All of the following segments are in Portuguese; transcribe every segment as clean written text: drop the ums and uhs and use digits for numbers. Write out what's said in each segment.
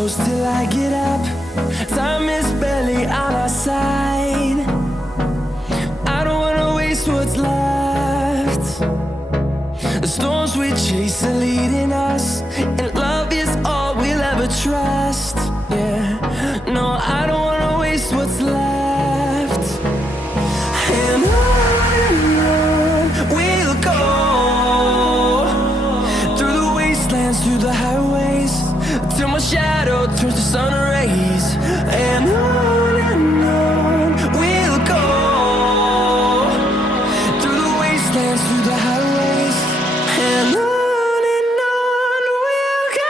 close till I get up. Time is barely on our side. I don't wanna waste what's left. The storms we chase are leading us, and love is all we'll ever trust. Yeah, no, I don't wanna waste what's left. And on we'll go, through the wastelands, through the highways, till my shadow turns to sun rays. And on we'll go, through the wastelands, through the highways, and on we'll go.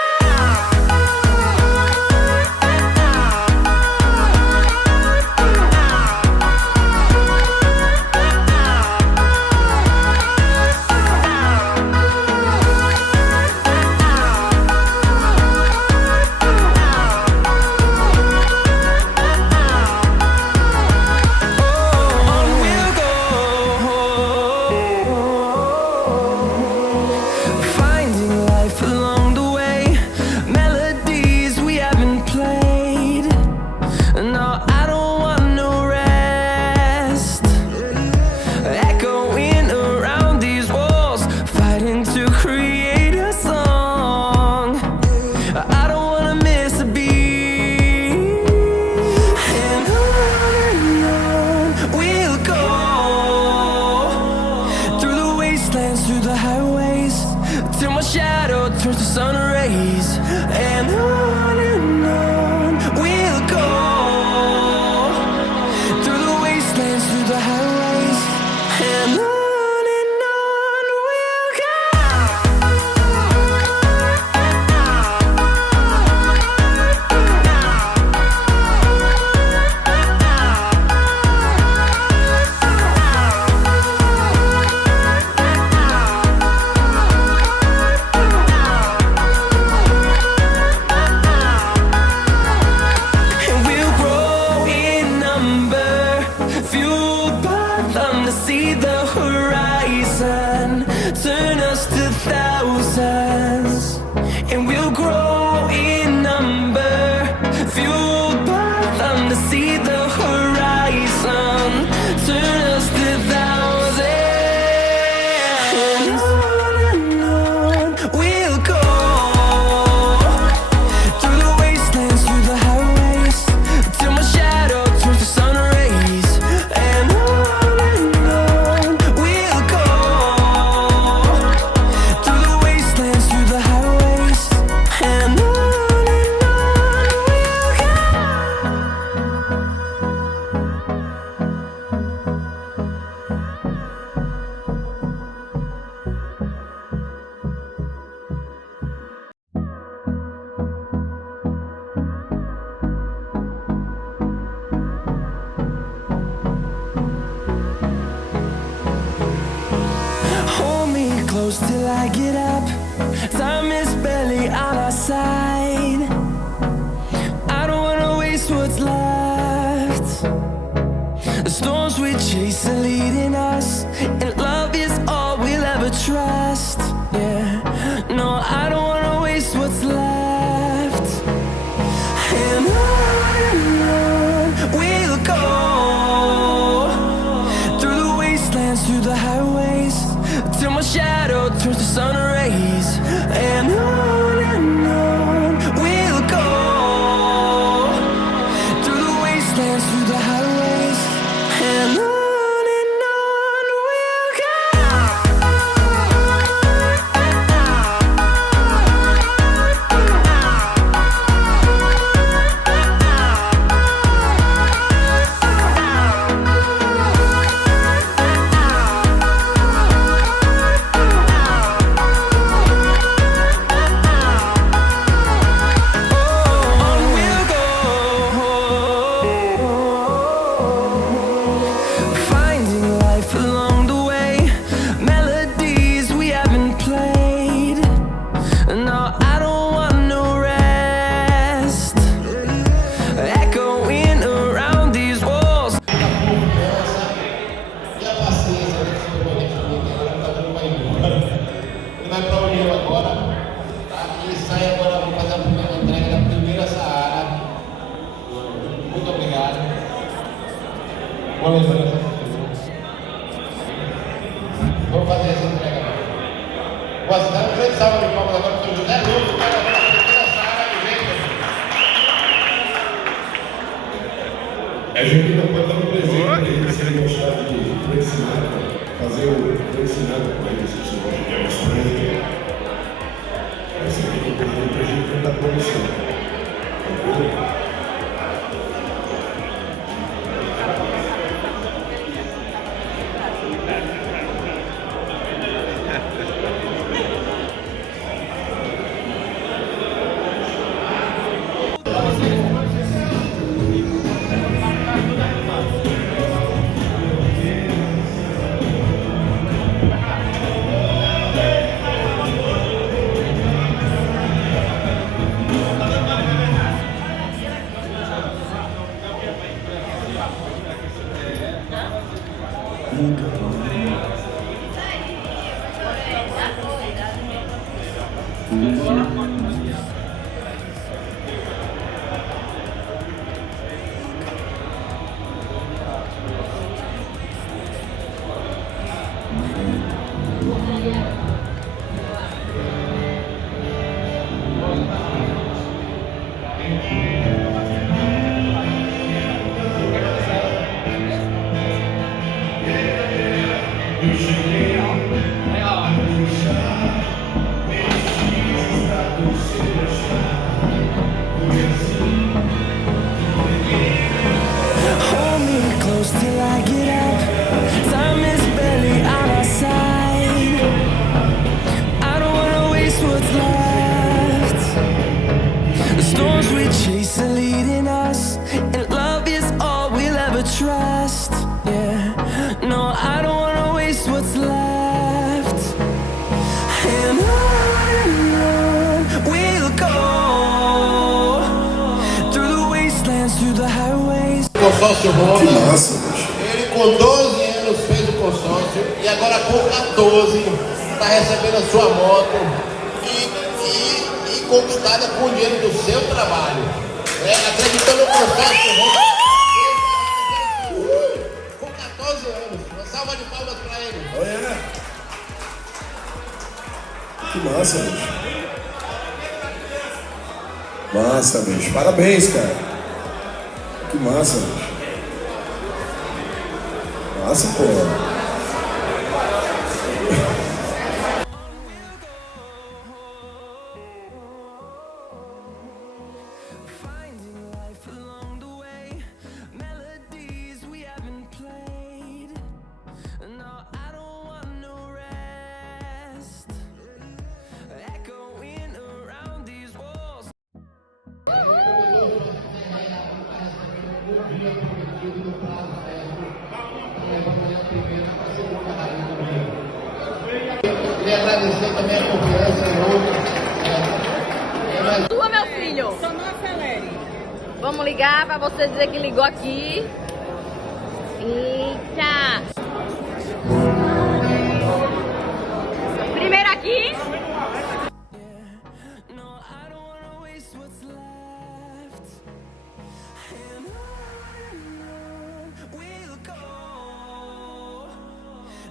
Through the highways, till my shadow turns to sun rays. And on we'll go, through the wastelands, through the highways, and on we'll go. See the horizon turn us to thousands, and we'll grow in number, fueled by them to see the horizon turn us to thousands. And on we'll go, through the wastelands, through the highways, till my shadow turns to sun rays. And close till I get up. Time is barely on our side. I don't wanna waste what's left. The storms we chase are leading us, and love is all we'll ever trust. Yeah, no, I don't wanna waste what's left. And on we'll go, through the wastelands, through the highways, till my shadow turns to sun rays. And on we'll go, through the wastelands, through the highways, and on we'll go. muito obrigado. Boa lembrança. Vamos fazer essa entrega. Boa cidade, um grande salve de palmas agora para o José Lúcio, para a pequena Sahara de Vídeos. A gente ainda pode dar um presente para ele, se ele gostar de ensinar, fazer o ensinado com ele, se você gosta de alguma vai ser aqui que eu para a gente dar para você. Tranquilo? Hold me close till I get up. Time is barely on our side. I don't wanna waste what's left. The storms we chase are leading us, and love is all we'll ever trust. Yeah, no, I don't wanna waste what's left. And on we'll go, through the wastelands, through the highways. Consórcio Honda. Que massa, bicho. Ele com 12 anos fez o consórcio e agora com 14 está recebendo a sua moto e conquistada com o dinheiro do seu trabalho. Acreditando no consórcio Honda. Com 14 anos. Uma salva de palmas para ele. Olha. Que massa, bicho. Massa, bicho. Parabéns, cara. Que massa, bicho. Massa, pô. Finding life along the way, melodies we haven't played. No, I don't want no rest. Echoing around these walls. Queria agradecer também a confiança em Sua, meu filho. Só não acelere. Vamos ligar pra você dizer que ligou aqui. Eita. Primeiro aqui. No, I don't wanna waste what's left. And on we'll go,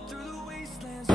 through the wastelands.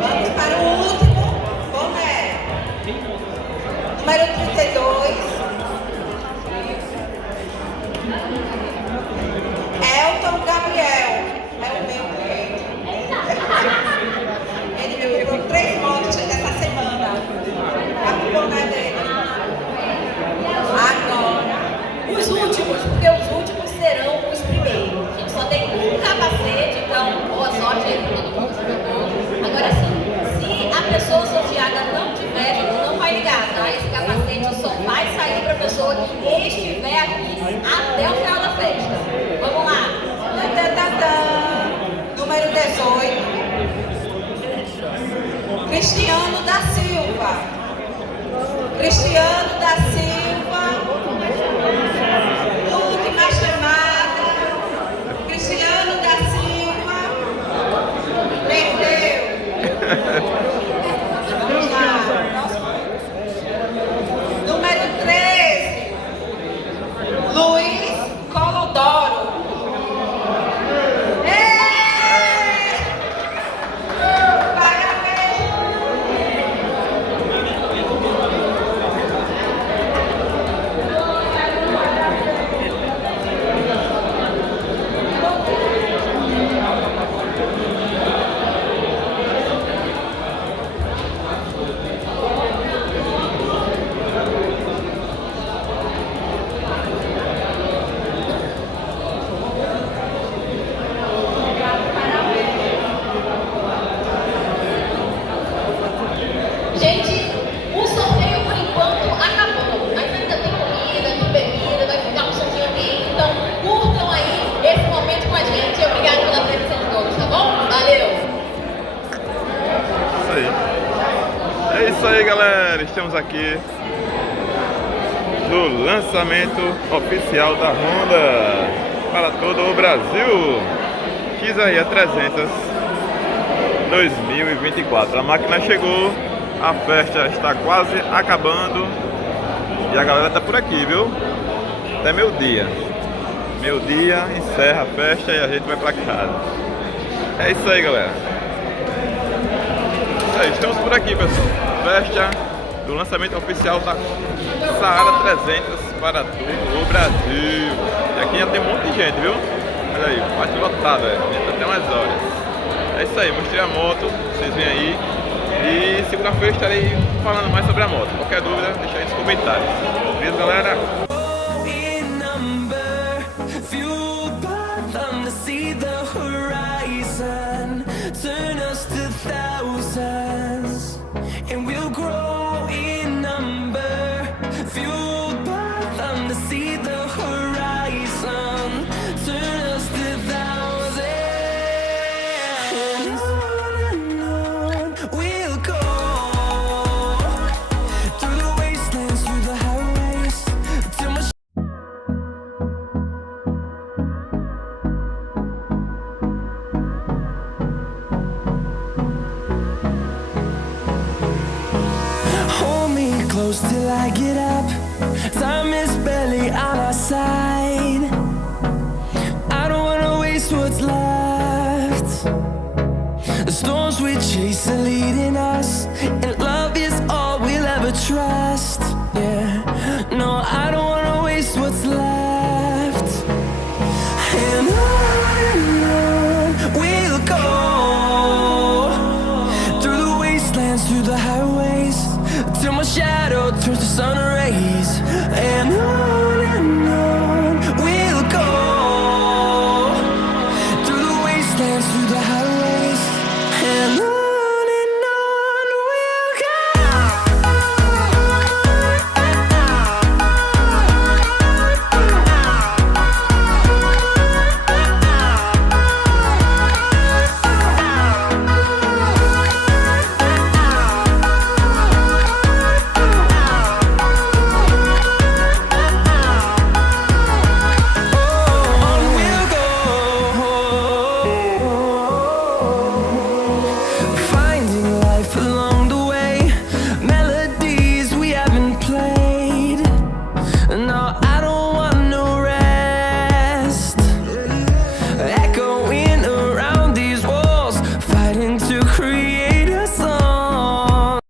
Vamos para o último boné. Número 32. Elton Gabriel. É o meu cliente. Ele me comprou 3 motos essa semana. A boné dele. Agora, Os últimos, porque os últimos serão os primeiros. A gente só tem um capacete, então boa sorte aí para todo mundo que jogou. Agora sim, se a pessoa associada não tiver, a gente não vai ligar, tá? Esse capacete só vai sair para a pessoa que estiver aqui até o final da festa. Vamos lá. número 18. Cristiano da Silva. Cristiano da Silva. Última chamada. Cristiano da Silva. Perdeu. Vamos lá. Número 13. Luiz Colodoro. Gente, o sorteio por enquanto acabou. Mas ainda tem comida, tem bebida, vai ficar um sorteio ambiente. Então curtam aí esse momento com a gente. Obrigada pela presença de todos, tá bom? Valeu! Isso aí. É isso aí, galera. Estamos aqui no lançamento oficial da Honda para todo o Brasil. XRE 300 2024. A máquina chegou. A festa está quase acabando e a galera tá por aqui, viu? Até meio-dia. Meio-dia encerra a festa e a gente vai pra casa. É isso aí, galera. Isso aí, estamos por aqui, pessoal. Festa do lançamento oficial da Sahara 300 para todo o Brasil. E aqui já tem um monte de gente, viu? Olha aí, quase lotado, até umas horas. É isso aí, mostrei a moto, vocês veem aí. E segunda-feira estarei falando mais sobre a moto. Qualquer dúvida, deixa aí nos comentários. Beleza, galera? In number, fueled by them to see the horizon, turn us to thousands, and we'll grow in number, fueled by them to see the horizon, turn us to thousands, and on we'll go, through the wastelands, through the highways, till my hold me close till I get up. Time is barely on our side. I don't wanna waste what's left. The storms we chase are leading us, and love is all we'll ever trust. Yeah, no, I don't wanna waste what's left. And on we'll go, through the wastelands, through the highways, till my shadow turns to sun rays. And on